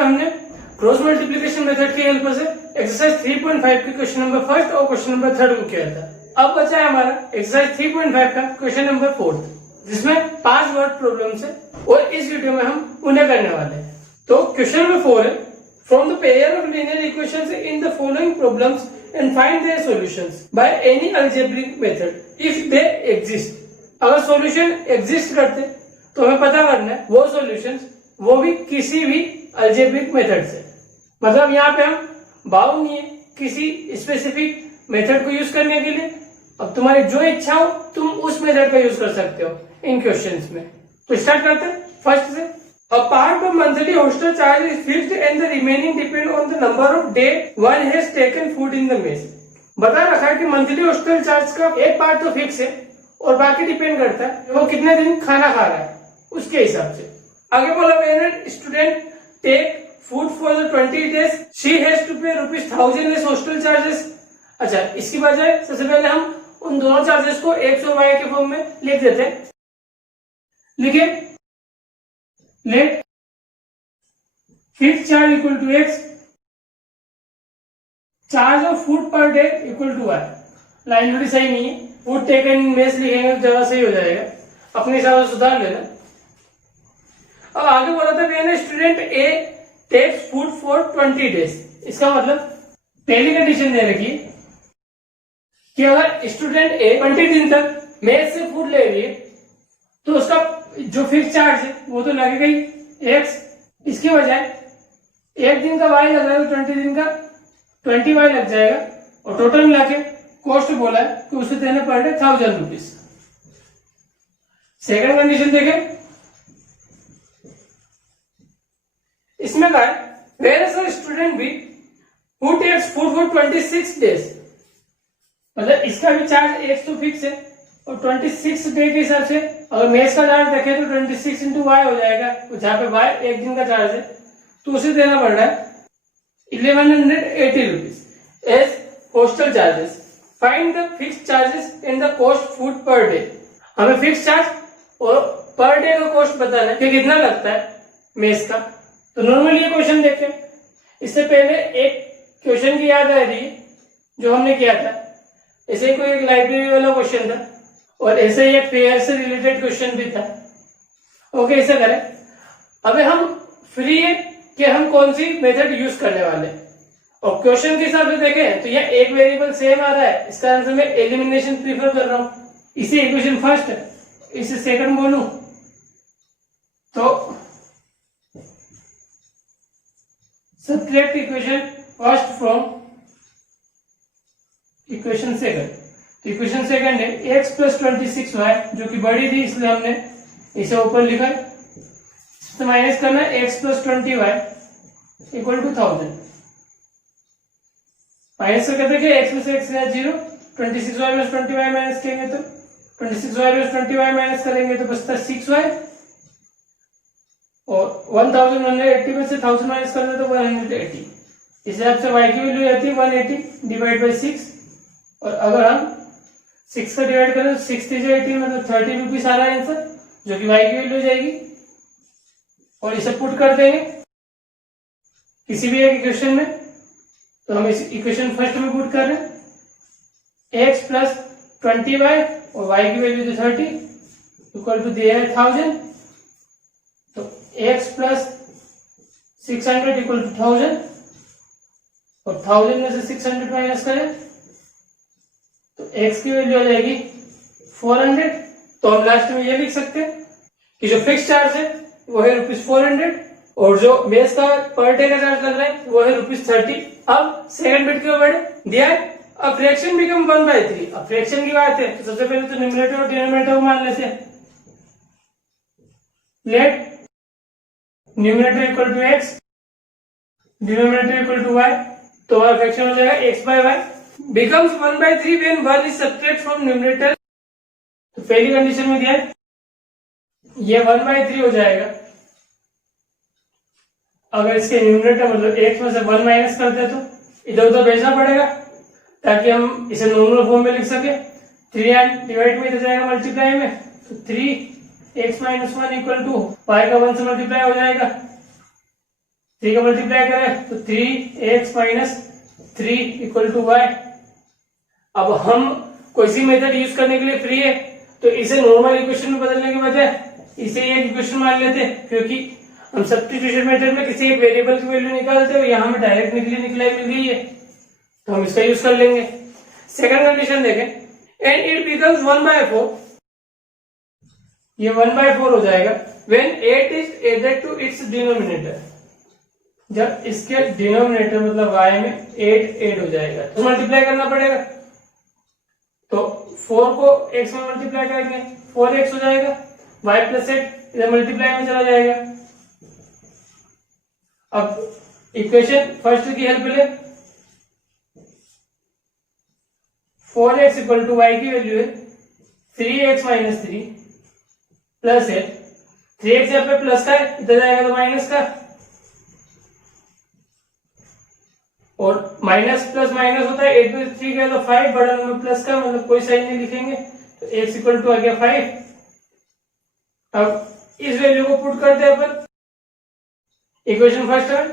में हमने cross multiplication method की हेल्प से एक्सरसाइज 3.5 के क्वेश्चन नंबर फर्स्ट और क्वेश्चन नंबर थर्ड को किया था। अब बचा है हमारा एक्सरसाइज 3.5 का क्वेश्चन नंबर फोर्थ, जिसमें 5 वर्ड प्रॉब्लम्स है और इस वीडियो में हम उन्हें करने वाले हैं। तो क्वेश्चन नंबर 4 है, from the pair of linear equations in the following problems and find their solutions by any algebraic method if they exist. अगर सॉल्यूशन एग्जिस्ट करते तो हमें पता करना है वो सॉल्यूशंस, वो भी किसी भी अलजेब्रिक मेथड से। मतलब यहाँ पे हम बाउंड नहीं है किसी स्पेसिफिक मेथड को यूज करने के लिए। अब तुम्हारी जो इच्छा हो तुम उस मेथड का यूज कर सकते हो इन क्वेश्चंस में। तो स्टार्ट करते हैं फर्स्ट से। A part of monthly hostel charge is fixed and the remaining depend on the number of day one has taken food in the mess. बता रखा है कि मंथली हॉस्टल चार्ज का एक पार्ट तो फिक्स है और बाकी डिपेंड करता है वो कितने दिन खाना खा रहा है उसके हिसाब से। आगे बोला when a student take food for the 20 days she has to pay ₹1000 as hostel charges। अच्छा, इसकी बजाय सबसे पहले हम उन दोनों चार्जेस को एक्स और वाई के फॉर्म में लिख देते हैं। लिखे let fix charge equal to x, charge of food per day equal to y. Line थोड़ी सही नहीं है, फूड टेकन इन मेस लिखेंगे तो ज्यादा सही हो जाएगा, अपने हिसाब से सुधार लेना। अब आगे बोला था मैंने student A takes food for 20 days. इसका मतलब पहली कंडीशन दे रखी कि अगर स्टूडेंट ए 20 दिन तक मेस से फूड ले रही है तो उसका जो फिक्स चार्ज है वो तो लगेगा ही एक्स। इसके बजाय एक दिन का वाई लग रहा है, 20 दिन का 20 वाई लग जाएगा और टोटल मिला के कॉस्ट बोला है कि उसे देने पर डे ₹1000। सेकंड कंडीशन देखें, इसमें कहा है where is a student B who takes food for 26 days. मतलब इसका भी चार्ज एक्स तो फिक्स है और 26 डे के हिसाब से अगर मेस का चार्ज देखें तो 26 इंटू वाई हो जाएगा, जहां पे वाई एक दिन का चार्ज है तो उसे देना पड़ रहा है ₹1180 as hostel charges. Find the fix charges in the cost food per day. हमें फिक्स चार्ज और पर डे का कॉस्ट बताना है कि कितना लगता है मेस का। तो नॉर्मली ये क्वेश्चन देखें, इससे पहले एक क्वेश्चन की याद आ रही है जो हमने किया था। ऐसे ही कोई एक लाइब्रेरी वाला क्वेश्चन था और ऐसे ही एक फेयर से रिलेटेड क्वेश्चन भी था। ओके, ऐसा करें। अभी हम फ्री है कि हम कौन सी मेथड यूज करने वाले हैं और क्वेश्चन के हिसाब से देखें तो यह एक वेरिएबल सेम आ रहा है, इसका आंसर मैं एलिमिनेशन प्रीफर कर रहा हूं। इसे इक्वेशन फर्स्ट है, इसे सेकंड बोलूं तो subtract equation first from equation second. तो इक्वेशन सेकंड है x प्लस 26y, जो कि बड़ी थी इसलिए हमने इसे ऊपर लिखा है। तो माइनस करना है x plus 20y equal to 1000। Minus से कहते हैं x में से x गया 0, 26y प्लस 20y माइनस करेंगे तो 26y प्लस 20y माइनस करेंगे तो बचता 6y और 1180 में से 1000 माइनस करना तो 180। इस हिसाब से y की वैल्यू आती है 180 डिवाइड बाई 6। और अगर हम 6 का डिवाइड करें तो 6 3 18 मतलब ₹30 आ रहा है आंसर, जो कि y की वैल्यू हो जाएगी। और इसे पुट कर देंगे किसी भी एक इक्वेशन में, तो हम इस इक्वेशन फर्स्ट में पुट कर रहे हैं x प्लस 20y और y की वैल्यू तो 30 इक्वल टू दिया है 1000। तो x प्लस 600 इक्वल टू 1000 और 1000 में से 600 माइनस करें तो x की वैल्यू आ जाएगी 400। तो हम लास्ट में ये लिख सकते हैं कि जो फिक्स चार्ज है वो है ₹400 और जो मेस का पर डे का चार्ज लग रहा है वो है ₹30। अब सेकंड बिट के ऊपर दिया है अब फ्रैक्शन बिकम 1/3। अब फ्रैक्शन की बात है तो सबसे पहले तो न्यूमरेटर और डिनोमिनेटर को मान लेते हैं। Let numerator equal to x, denominator equal to y। तो हमारा फ्रैक्शन हो जाएगा x by y becomes 1/3 when 1 is subtract from numerator। तो पहली कंडीशन में दिया है ये 1/3 हो जाएगा अगर इसके न्यूमरेटर मतलब x में से 1 माइनस कर दे तो इधर उधर भेजना पड़ेगा ताकि हम इसे नॉर्मल फॉर्म में लिख सके। 3 डिवाइड में इधर जाएगा मल्टीप्लाई में, तो 3x - 1 इक्वल टू y का 1 से मल्टीप्लाई हो जाएगा 3 का मल्टीप्लाई करें तो 3x minus 3 equal to Y. अब हम कोई सी मेथड यूज करने के लिए फ्री है, तो इसे नॉर्मल इक्वेशन में बदलने के बजाय इसे एक इक्वेशन मान लेते हैं, क्योंकि हम सब्स्टिट्यूशन मेथड में किसी एक वेरिएबल की वैल्यू निकालते हैं, यहाँ हमें डायरेक्ट निकलाई मिल गई है, तो हम इसका यूज कर लेंगे। सेकंड कंडीशन देखें, एंड इट बिकम्स 1/4, ये 1/4 हो जाएगा when 8 is added to its denominator, जब इसके डिनोमिनेटर मतलब y में 8 ऐड हो जाएगा तो मल्टीप्लाई करना पड़ेगा। तो 4 को x में मल्टीप्लाई करेंगे 4x हो जाएगा, y प्लस 8 इधर मल्टीप्लाई में चला जाएगा। अब इक्वेशन फर्स्ट की हेल्प ले, 4x इक्वल टू y की वैल्यू है 3x माइनस 3 प्लस 8, 3x यहाँ पे प्लस का है, इधर जाएगा तो माइनस का, और माइनस प्लस माइनस होता है, 8 में 3 गया तो 5, बड़ा नंबर प्लस का मतलब कोई साइन नहीं लिखेंगे, तो x इक्वल टू आ गया 5। अब इस वैल्यू को पुट करते हैं अपन इक्वेशन फर्स्ट में,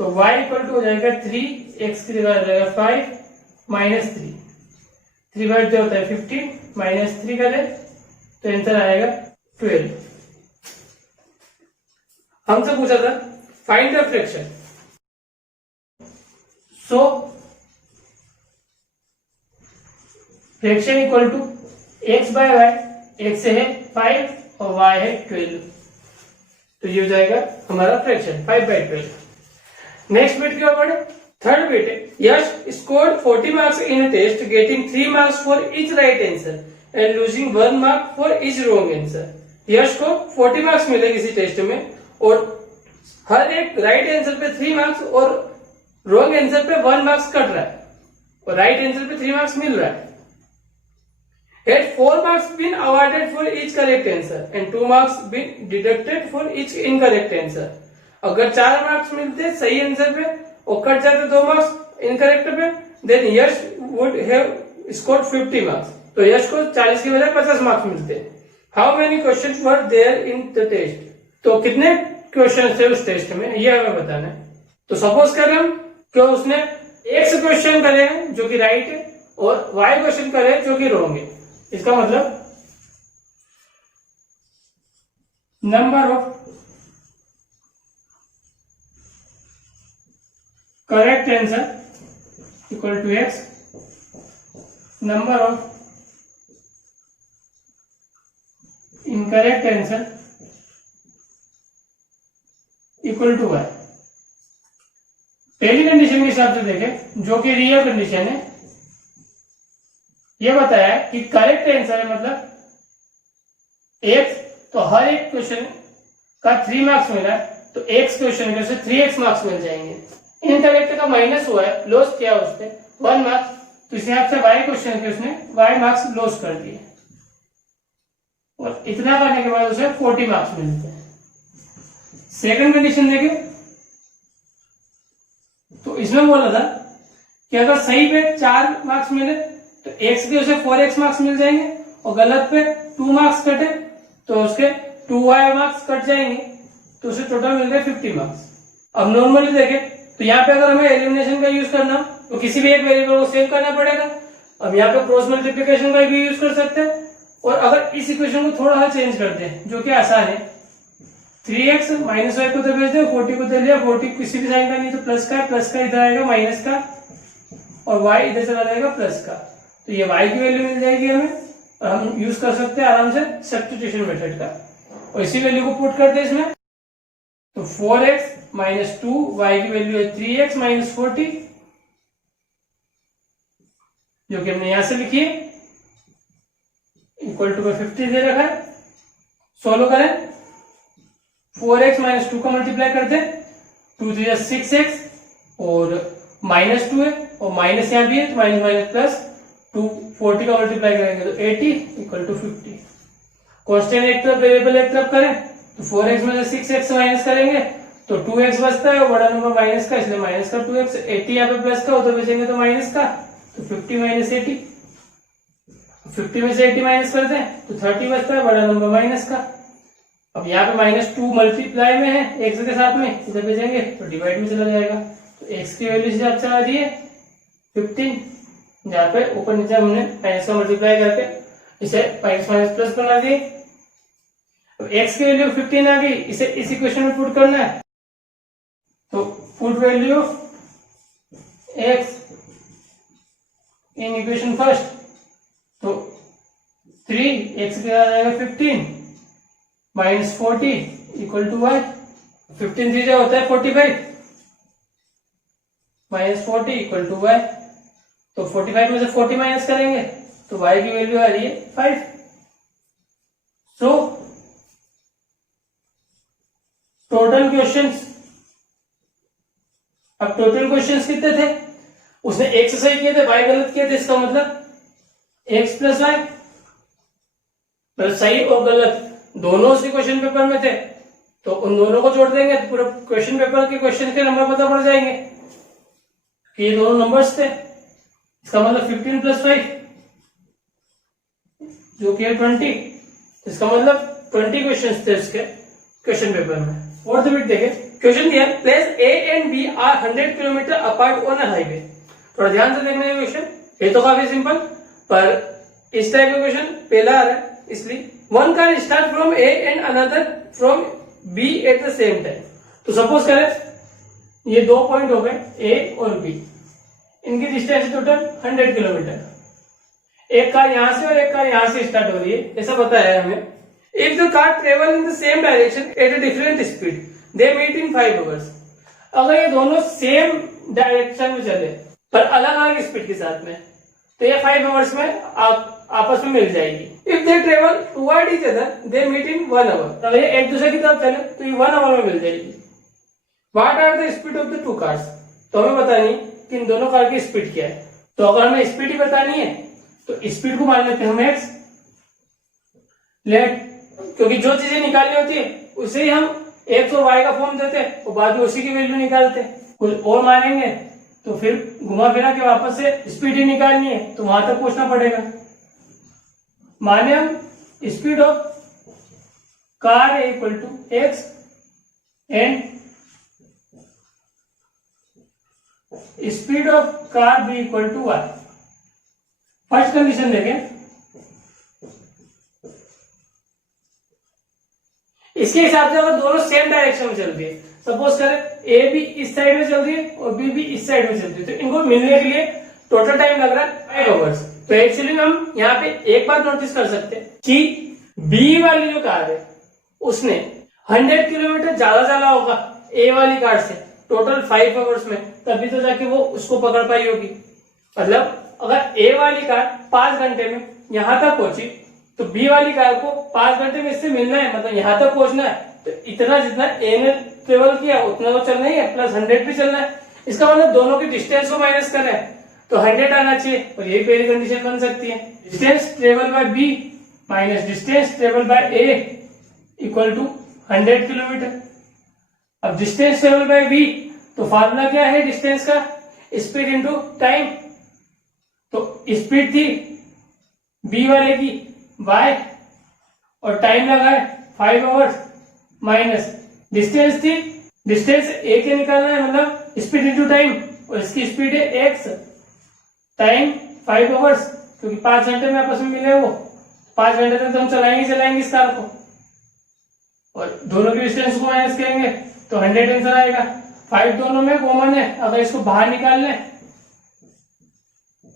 तो y इक्वल टू हो जाएगा 3, x की जगह हो जाएगा 5 माइनस 3, 3 बार जो होता है 15 माइनस 3 करें तो आंसर आएगा 12। हमसे पूछा था find the fraction, so fraction equal to x by y, x है 5 और y है 12, तो ये हो जाएगा हमारा फ्रैक्शन 5/12। नेक्स्ट बिट की ओर बढ़े, थर्ड बिट है, Yash scored 40 marks in a test getting 3 marks for each right answer and losing 1 mark for each wrong answer. Yash को 40 मार्क्स मिले किसी टेस्ट में और हर एक राइट आंसर पे 3 मार्क्स और रॉन्ग आंसर पे 1 मार्क्स कट रहा है, और राइट आंसर पे 3 मार्क्स मिल रहा है। Had 4 marks been awarded for each correct answer and 2 marks been deducted for each incorrect answer, अगर 4 मार्क्स मिलते सही आंसर पे और कट जाते 2 मार्क्स इनकरेक्ट पे, then Yash would have scored 50 marks, तो यश को 40 की बजाय 50 मार्क्स मिलते। How many questions were there in the test, तो कितने क्वेश्चन थे उस टेस्ट में ये हमें बताना है। तो सपोज करें हम कि उसने x क्वेश्चन करे जो कि राइट है और y क्वेश्चन करे जो कि रॉन्ग है, इसका मतलब number of correct answer equal to x, number of incorrect answer equal to y। पहली कंडीशन के हिसाब से देखें जो कि रियल कंडीशन है, यह बताया कि करेक्ट आंसर है मतलब x, तो हर एक क्वेश्चन का 3 मार्क्स मिला तो x क्वेश्चन के उसे 3x मार्क्स मिल जाएंगे। इनकरेक्ट का माइनस हुआ है, लॉस किया उसने 1 मार्क्स, तो इस हिसाब से y क्वेश्चन के उसने y मार्क्स लॉस कर दिए, और इतना करने के बाद उसे 40 मार्क्स मिलते हैं। सेकंड कंडीशन देखें तो इसमें बोला था कि अगर सही पे 4 मार्क्स मिले तो x के उसे 4x मार्क्स मिल जाएंगे, और गलत पे 2 मार्क्स कटे तो उसके 2y मार्क्स कट जाएंगे, तो उसे टोटल मिल गए 50 मार्क्स। अब नॉर्मली देखें तो यहाँ पे अगर हमें एलिमिनेशन का यूज करना तो किसी भी एक वेरिएबल को सेव करना पड़ेगा। अब यहाँ पे क्रॉस मल्टीप्लिकेशन का भी यूज कर सकते हैं, और अगर इस इक्वेशन को थोड़ा सा चेंज करते हैं जो कि आसान है, 3x माइनस वाई को तो भेज दो, 40 को दे लिया, 40 किसी भी साइन का नहीं तो प्लस का इधर आएगा माइनस का, और y इधर चला जाएगा प्लस का, तो ये y की वैल्यू मिल जाएगी हमें, और हम यूज कर सकते हैं आराम से सब्स्टिट्यूशन मेथड का, और इसी वैल्यू को पुट करते हैं इसमें, तो 4x माइनस 2, y की वैल्यू है 3x माइनस 40, जो कि हमने यहां से लिखी है, इक्वल टू 50 दे रखा है। सोल्व करें, 4x माइनस 2 का मल्टीप्लाई करते हैं, 2 3 6x, और माइनस 2 है और माइनस यहाँ भी है तो माइनस माइनस प्लस 2, 40 का मल्टीप्लाई करेंगे तो 80 इक्वल टू 50। कांस्टेंट एक तरफ वेरिएबल एक तरफ करें तो 4x में से 6x माइनस करेंगे तो 2x बचता है और बड़ा नंबर माइनस का, इसलिए माइनस का 2x, 80 यहाँ पे प्लस का उधर बचेंगे तो माइनस का, तो 50 माइनस 80, 50 में से 80 माइनस करते हैं तो 30 बचता है, बड़ा नंबर माइनस का, अब यहाँ पे -2 मल्टीप्लाई में है x के साथ में, इधर भेजेंगे तो डिवाइड में चला जाएगा। तो x की वैल्यू से आप चला दिए 15, जहाँ पे ऊपर नीचे हमने माइनस का मल्टीप्लाई करके इसे माइनस माइनस प्लस बना दिए। अब x की वैल्यू 15 आ गई, इसे इस इक्वेशन में पुट करना है। तो put value x in equation first, तो 3x के आ जाएगा 15 -40 इक्वल टू y। 15 3 जो होता है 45 -40 इक्वल टू y। तो 45 में से 40 माइनस करेंगे तो y की वैल्यू आ रही है 5। सो टोटल क्वेश्चंस, अब टोटल क्वेश्चंस कितने थे? उसने x सही किए थे, y गलत किए थे। इसका मतलब x प्लस y, मतलब सही और गलत दोनों उसी क्वेश्चन पेपर में थे, तो उन दोनों को जोड़ देंगे तो पूरा क्वेश्चन पेपर के क्वेश्चन के नंबर पता पड़ जाएंगे कि ये दोनों नंबर्स थे। इसका मतलब 15 प्लस 5 जो कि 20, इसका मतलब 20 क्वेश्चन थे इसके क्वेश्चन पेपर में। फोर्थ बिट देखें, क्वेश्चन दिया place A and B are 100 kilometre apart on a highway. थोड़ा ध्यान से देखना है क्वेश्चन, ये तो काफी सिंपल, पर इस टाइप का क्वेश्चन पहला आ रहा है इसलिए। One car start from A and another from B at the same time. तो सपोज करें ये 2 पॉइंट हो गए A और B, इनकी डिस्टेंस टोटल 100 किलोमीटर। एक कार यहां से और एक कार यहां से स्टार्ट हो रही है, ऐसा बताया है हमें। If the car travel in the same direction at a different speed they meet in 5 hours. अगर ये दोनों सेम डायरेक्शन में चले पर अलग अलग स्पीड के साथ में, तो ये 5 आवर्स में आपस में मिल जाएगी। If they travel toward each other they meet in 1 hour. अगर ये एक दूसरे की तरफ चले तो ये 1 आवर में मिल जाएगी। What are the speed of the 2 cars. तो हमें बतानी है कि इन दोनों कार की स्पीड क्या है। तो अगर हमें स्पीड ही बतानी है तो स्पीड को मान लेते हैं हम x लेट, क्योंकि जो चीजें निकालनी होती है उसे ही हम x और y का फॉर्म देते हैं और बाद में उसी की वैल्यू निकालते हैं। कुछ और मानेंगे तो फिर घुमा फिरा के वापस से स्पीड ही निकालनी है तो वहां तक पहुंचना पड़ेगा। माने हम speed of car A equal to x and speed of car B equal to y। First condition देखें, इसके हिसाब से अगर दोनों सेम डायरेक्शन में चल रही है, सपोज करें ए भी इस साइड में चल रही है और बी भी इस साइड में चल रही है, तो इनको मिलने के लिए टोटल टाइम लग रहा है 5 आवर्स। तो एक्चुअली हम यहाँ पे एक बात नोटिस कर सकते हैं कि बी वाली जो कार है उसने 100 किलोमीटर ज्यादा चला होगा ए वाली कार से टोटल 5 आवर्स में, तभी तो जाके वो उसको पकड़ पाई होगी। मतलब अगर ए वाली कार 5 घंटे में यहां तक पहुंची तो बी वाली कार को 5 घंटे में इससे मिलना है, मतलब यहां तक पहुंचना है, तो इतना जितना ए ने ट्रेवल किया उतना तो चलना ही है, प्लस 100 भी चलना है। इसका मतलब दोनों की डिस्टेंस को माइनस करें तो 100 आना चाहिए, और यही पहली कंडीशन बन सकती है। Distance travel by B minus distance travel by A equal to 100 kilometre. अब डिस्टेंस ट्रेवल बाय बी, तो फार्मूला क्या है डिस्टेंस का? Speed into time. तो स्पीड थी बी वाले की y और टाइम लगा है 5 आवर्स, माइनस डिस्टेंस थी, डिस्टेंस ए के निकालना है मतलब स्पीड इंटू टाइम, और इसकी स्पीड है x, टाइम 5 आवर्स, क्योंकि 5 घंटे में आपस में मिले वो 5 घंटे तक तो हम चलाएंगे इस कार को, और दोनों की डिस्टेंस को माइनस करेंगे तो 100 आंसर आएगा। 5 दोनों में कॉमन है, अगर इसको बाहर निकाल लें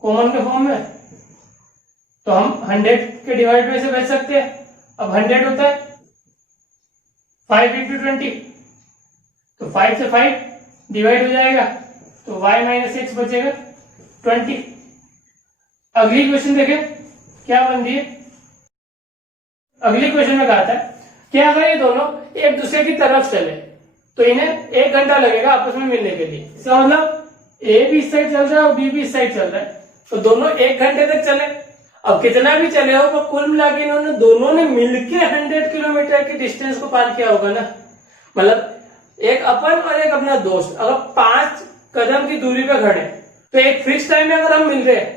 कॉमन के फॉर्म में तो हम 100 के डिवाइड में से बच सकते हैं। अब 100 होता है 5 इंटू 20, तो 5 से 5 डिवाइड हो जाएगा तो y माइनस एक्स बचेगा 20। अगली क्वेश्चन देखें क्या बन रही है। अगली क्वेश्चन में कहा था कि अगर ये दोनों एक दूसरे की तरफ चले तो इन्हें 1 घंटा लगेगा आपस में मिलने के लिए। इसका मतलब ए भी इस साइड चल रहा है और बी भी इस साइड चल रहा है, तो दोनों 1 घंटे तक चले। अब कितना भी चले हो तो कुल मिला के इन्होंने दोनों ने मिलके 100 किलोमीटर की डिस्टेंस को पार किया होगा ना। मतलब एक अपन और एक अपना दोस्त अगर 5 कदम की दूरी पे खड़े तो एक फिक्स टाइम में अगर हम मिल रहे हैं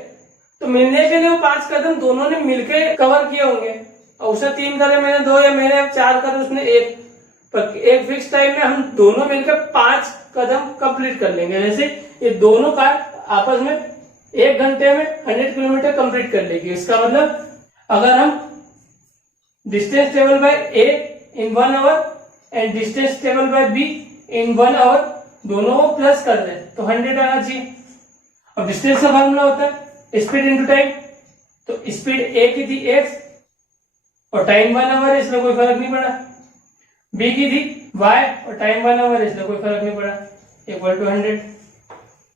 तो मिलने के लिए वो 5 कदम दोनों ने मिलके कवर किए होंगे। और उसने 3 करे, मैंने 2 या मैंने 4 करे, उसने 1, पर एक फिक्स टाइम में हम दोनों मिलकर 5 कदम कंप्लीट कर लेंगे। जैसे ये दोनों कार आपस में 1 घंटे में 100 किलोमीटर कंप्लीट कर लेगी। इसका मतलब अगर हम distance travel by A in 1 hour and distance travel by B in 1 hour दोनों को प्लस कर दें तो 100 आना चाहिए। और डिस्टेंस का फॉर्मूला होता है स्पीड इनटू टाइम, तो स्पीड ए की थी x और टाइम 1 आवर है, इसमें कोई फर्क नहीं पड़ा। बी की थी y और टाइम 1 आवर है, इसमें कोई फर्क नहीं पड़ा, इक्वल टू 100।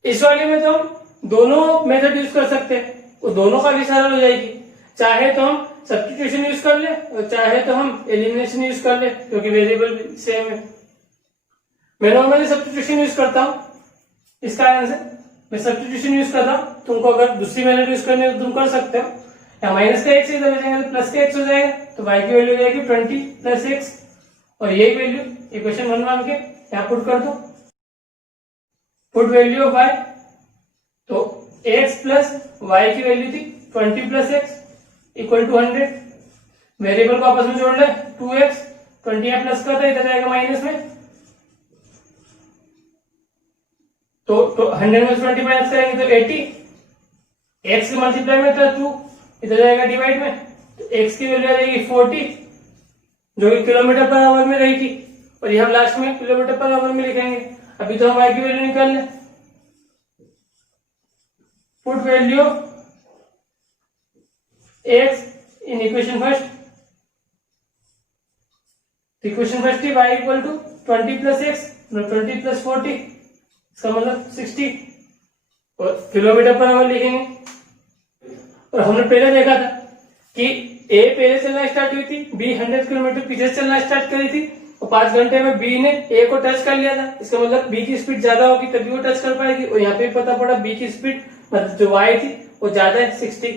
इस वाले में तो हम दोनों मेथड यूज कर सकते हैं, वो दोनों का भी सरल हो जाएगी। चाहे तो हम सब्स्टिट्यूशन यूज कर ले और चाहे तो हम एलिमिनेशन यूज कर ले, क्योंकि वेरिएबल सेम है। मैं नॉर्मली सब्स्टिट्यूशन यूज करता हूं, इस कारण से मैं सब्स्टिट्यूशन यूज करता हूं। तुमको अगर दूसरी मेथड यूज करनी है तो तुम कर सकते हो। या माइनस का x इधर बचेगा तो प्लस का x हो जाएगा, तो y की वैल्यू हो जाएगी 20 प्लस x, और यही वैल्यू इक्वेशन 1 मान के यहाँ पुट कर दो। पुट वैल्यू ऑफ y, तो x प्लस y की वैल्यू थी 20 plus x equal to 100। Variable को आपस में जोड़ ले, 2x 20 यहाँ प्लस का था, इधर जाएगा माइनस में, तो 100 में 20 माइनस करेंगे तो 80। x के मल्टीप्लाई में था 2, इधर जाएगा डिवाइड में, तो x की वैल्यू आ जाएगी 40, जो कि किलोमीटर पर आवर में रहेगी, और ये हम लास्ट में किलोमीटर पर आवर में लिखेंगे। अभी तो हम y की वैल्यू निकाल लें। Put value x in equation first, equation first थी y equal to 20 plus x, 20 plus 40, इसका मतलब 60, और किलोमीटर पर आवर लिखेंगे। और हमने पहले देखा था कि a पहले चलना स्टार्ट हुई थी, b 100 किलोमीटर पीछे चलना स्टार्ट करी थी, और 5 घंटे में b ने a को टच कर लिया था। इसका मतलब b की स्पीड ज्यादा होगी तभी वो टच कर पाएगी, और यहाँ पे पता पड़ा b की स्पीड मतलब जो y थी वो ज्यादा है 60।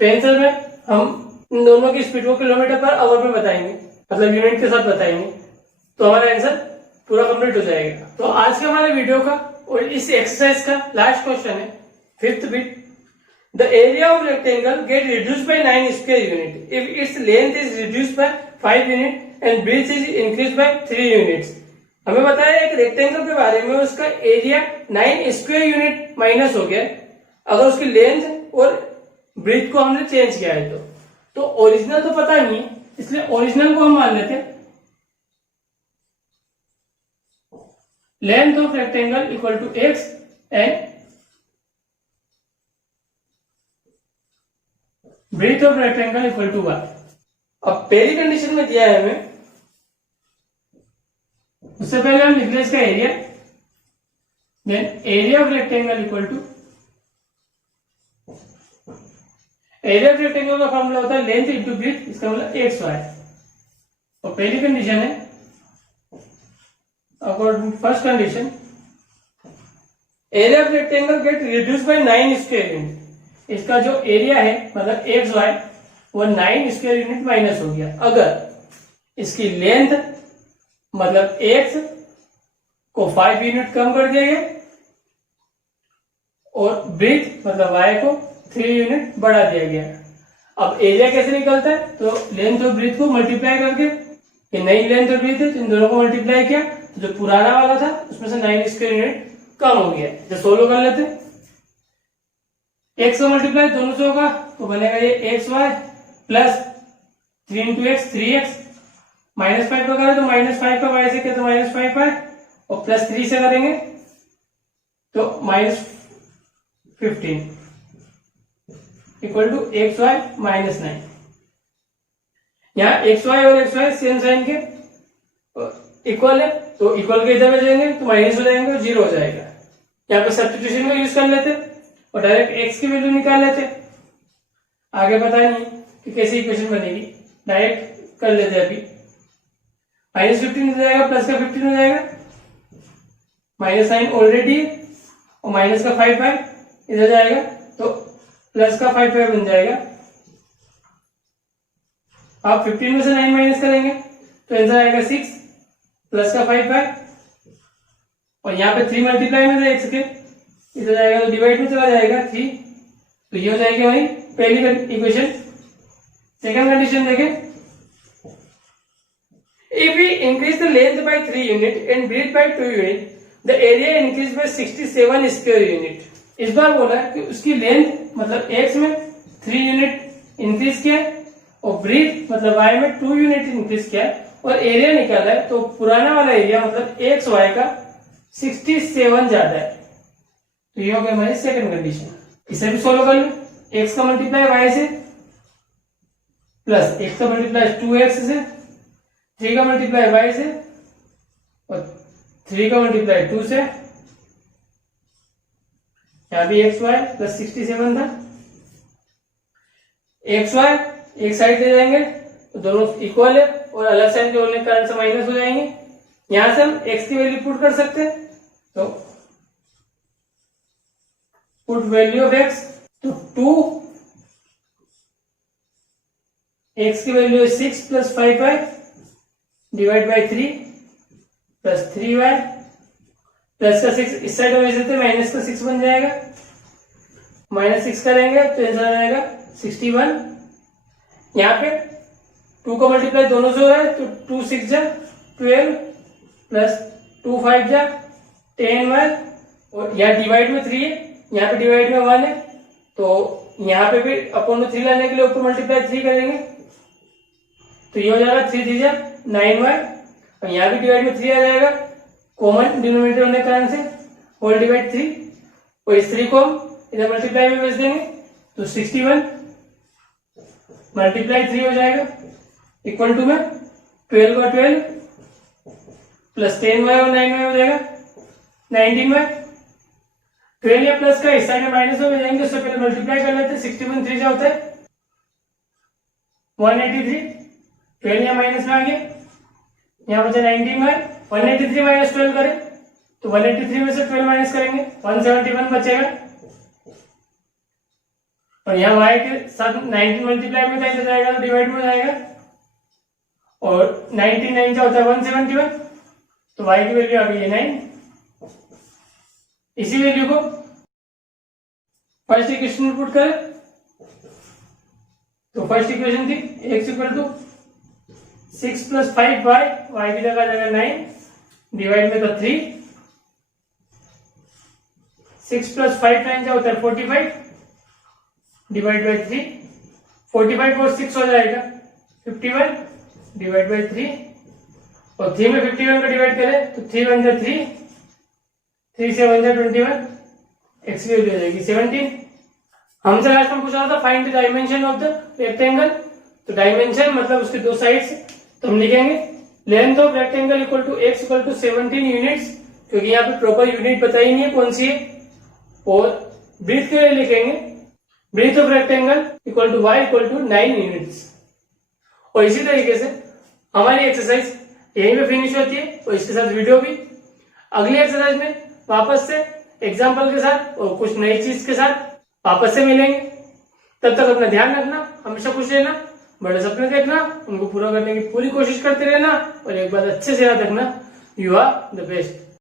तो आंसर में हम इन दोनों की स्पीड को किलोमीटर पर आवर में बताएंगे, मतलब यूनिट के साथ बताएंगे, तो हमारा आंसर पूरा कंप्लीट हो जाएगा। तो आज के हमारे वीडियो का और इस एक्सरसाइज का लास्ट क्वेश्चन है 5th bit. The area of rectangle get reduced by 9 square unit if it's length is reduced by 5 unit and breadth is increase by 3 units. हमें बताया एक रेक्टेंगल के बारे में, उसका एरिया 9 स्क्वायर यूनिट माइनस हो गया अगर उसकी लेंथ और ब्रेथ को हमने चेंज किया है तो ओरिजिनल तो पता नहीं है, इसलिए ओरिजिनल को हम मान लेते हैं length of rectangle equal to x and breadth of rectangle equal to y। अब पहली कंडीशन में दिया है हमें, उससे पहले हम लिख लें इसका area, then area of rectangle equal to, area of rectangle का फॉर्मूला होता है लेंथ इंटू ब्रेथ, इसका मतलब एक्स वाई। और पहली कंडीशन है according first condition, area of rectangle get reduce by 9 square unit. इसका जो एरिया है मतलब एक्स वाई वो 9 स्क्वायर यूनिट माइनस हो गया अगर इसकी लेंथ मतलब एक्स को 5 यूनिट कम कर दिया गया और ब्रेथ मतलब वाई को 3 यूनिट बढ़ा दिया गया। अब एरिया कैसे निकलता है, तो लेंथ और ब्रेथ को मल्टीप्लाई करके, ये नई लेंथ और ब्रेथ है तो इन दोनों को मल्टीप्लाई किया, तो जो पुराना वाला था उसमें से 9 स्क्वायर यूनिट कम हो गया। जो सोल्व कर लेते, एक्स का मल्टीप्लाई दोनों से होगा तो बनेगा ये x y plus 3 into x 3x, minus 5 का करें तो माइनस 5 का वाई से किया तो माइनस 5 है, और प्लस 3 से करेंगे तो minus 15 equal to x y minus 9। यहाँ एक्स वाई और एक्स वाई सेम साइन के इक्वल है, तो इक्वल के इधर में जाएंगे तो माइनस हो जाएंगे और 0 हो जाएगा। यहाँ पे सब्स्टिट्यूशन का यूज कर लेते और डायरेक्ट एक्स की वैल्यू निकाल लेते। आगे पता नहीं कि कैसे इक्वेशन बनेगी, डायरेक्ट कर लेते अभी। माइनस 15 हो जाएगा प्लस का 15 हो जाएगा, माइनस साइन ऑलरेडी है और माइनस का 5 है इधर जाएगा तो प्लस का 5 बन जाएगा। आप 15 में से 9 माइनस करेंगे तो आंसर आएगा 6 प्लस का 5 है, और यहाँ पे 3 मल्टीप्लाई में एक्स के इधर जाएगा तो डिवाइड में चला जाएगा 3, तो ये हो जाएगी हमारी पहली इक्वेशन। सेकंड कंडीशन देखें, If we increase the length by 3 unit and breadth by 2 unit, the area increase by 67 square unit. इस बार बोला कि उसकी लेंथ मतलब x में 3 यूनिट इंक्रीज किया और ब्रीथ मतलब y में 2 यूनिट इंक्रीज किया और एरिया निकाला है, तो पुराना वाला एरिया मतलब एक्स वाई का 67 ज्यादा है। तो ये हो गया हमारी सेकंड कंडीशन। इसे भी सोल्व कर लो। एक्स का मल्टीप्लाई वाई से प्लस एक्स का मल्टीप्लाई 2x से, 3 का मल्टीप्लाई वाई से और 3 का मल्टीप्लाई 2 से। यहाँ भी एक्स वाई प्लस 67 था। एक्स वाई एक साइड ले जाएंगे तो दोनों इक्वल है और अलग साइड जोड़ने के कारण से माइनस हो जाएंगे। यहां से हम एक्स की वैल्यू पुट कर सकते हैं, तो पुट वैल्यू ऑफ एक्स, तो 2 एक्स की वैल्यू है 6 plus 5y divide by 3 plus 3y plus का 6 इस साइड में देते माइनस का 6 बन जाएगा। माइनस 6 करेंगे तो ऐसा आ जाएगा 61। यहाँ पे 2 का मल्टीप्लाई दोनों से हो रहा है तो 2 6 जा 12 प्लस 2 5 जा 10y और यहाँ डिवाइड में 3 है, यहाँ पे डिवाइड में 1 है, तो यहाँ पे भी अपॉन में 3 लाने के लिए ऊपर मल्टीप्लाई 3 करेंगे तो ये हो जाएगा 3 3 जा 9y और यहाँ भी डिवाइड में 3 आ जाएगा, कॉमन डिनोमिनेटर होने के कारण से होल डिवाइड 3 और इस 3 को हम इधर मल्टीप्लाई में भेज देंगे तो 61 मल्टीप्लाई 3 हो जाएगा इक्वल टू में 12 का 12 प्लस 10y और 9y हो जाएगा 19y। 12 या प्लस का इस साइड में माइनस हो जाएंगे, उससे पहले मल्टीप्लाई कर लेते हैं। 61 3 से होता है 183, 12 या माइनस में आ गया, यहाँ बचा 19y। 183 माइनस 12 करें तो 183 में से 12 माइनस करेंगे 171 बचेगा और यहाँ y के साथ 19 मल्टीप्लाई में कैसे जाएगा तो डिवाइड में जाएगा और 99 क्या होता है 171, तो y की वैल्यू आ गई है 9। इसी वैल्यू को फर्स्ट इक्वेशन में पुट करें तो फर्स्ट इक्वेशन थी x equal to 6 plus 5y, y की जगह जाएगा 9 डिवाइड में तो 3, 6 प्लस 5 टाइम क्या होता है 45 डिवाइड बाई 3, 45 और 6 हो जाएगा 51 डिवाइड बाई 3 और 3 में 51 का डिवाइड करें तो 3 1 जा 3, 3 से 1 जा 21, x की वैल्यू हो जाएगी 17। हमसे लास्ट में पूछा था find the dimension of the rectangle, तो डायमेंशन मतलब उसके दो साइड्स, तो हम लिखेंगे length of rectangle equal to x equal to 17 units, क्योंकि यहाँ पे प्रॉपर यूनिट बताई नहीं है कौन सी है, और ब्रीथ के लिए लिखेंगे breadth of rectangle equal to y equal to 9 units. और इसी तरीके से हमारी एक्सरसाइज यहीं पे फिनिश होती है और इसके साथ वीडियो भी। अगली एक्सरसाइज में वापस से एग्जाम्पल के साथ और कुछ नई चीज के साथ वापस से मिलेंगे। तब तक अपना ध्यान रखना, हमेशा खुश रहना, बड़े सपने देखना, उनको पूरा करने की पूरी कोशिश करते रहना और एक बात अच्छे से याद रखना, यू आर द बेस्ट।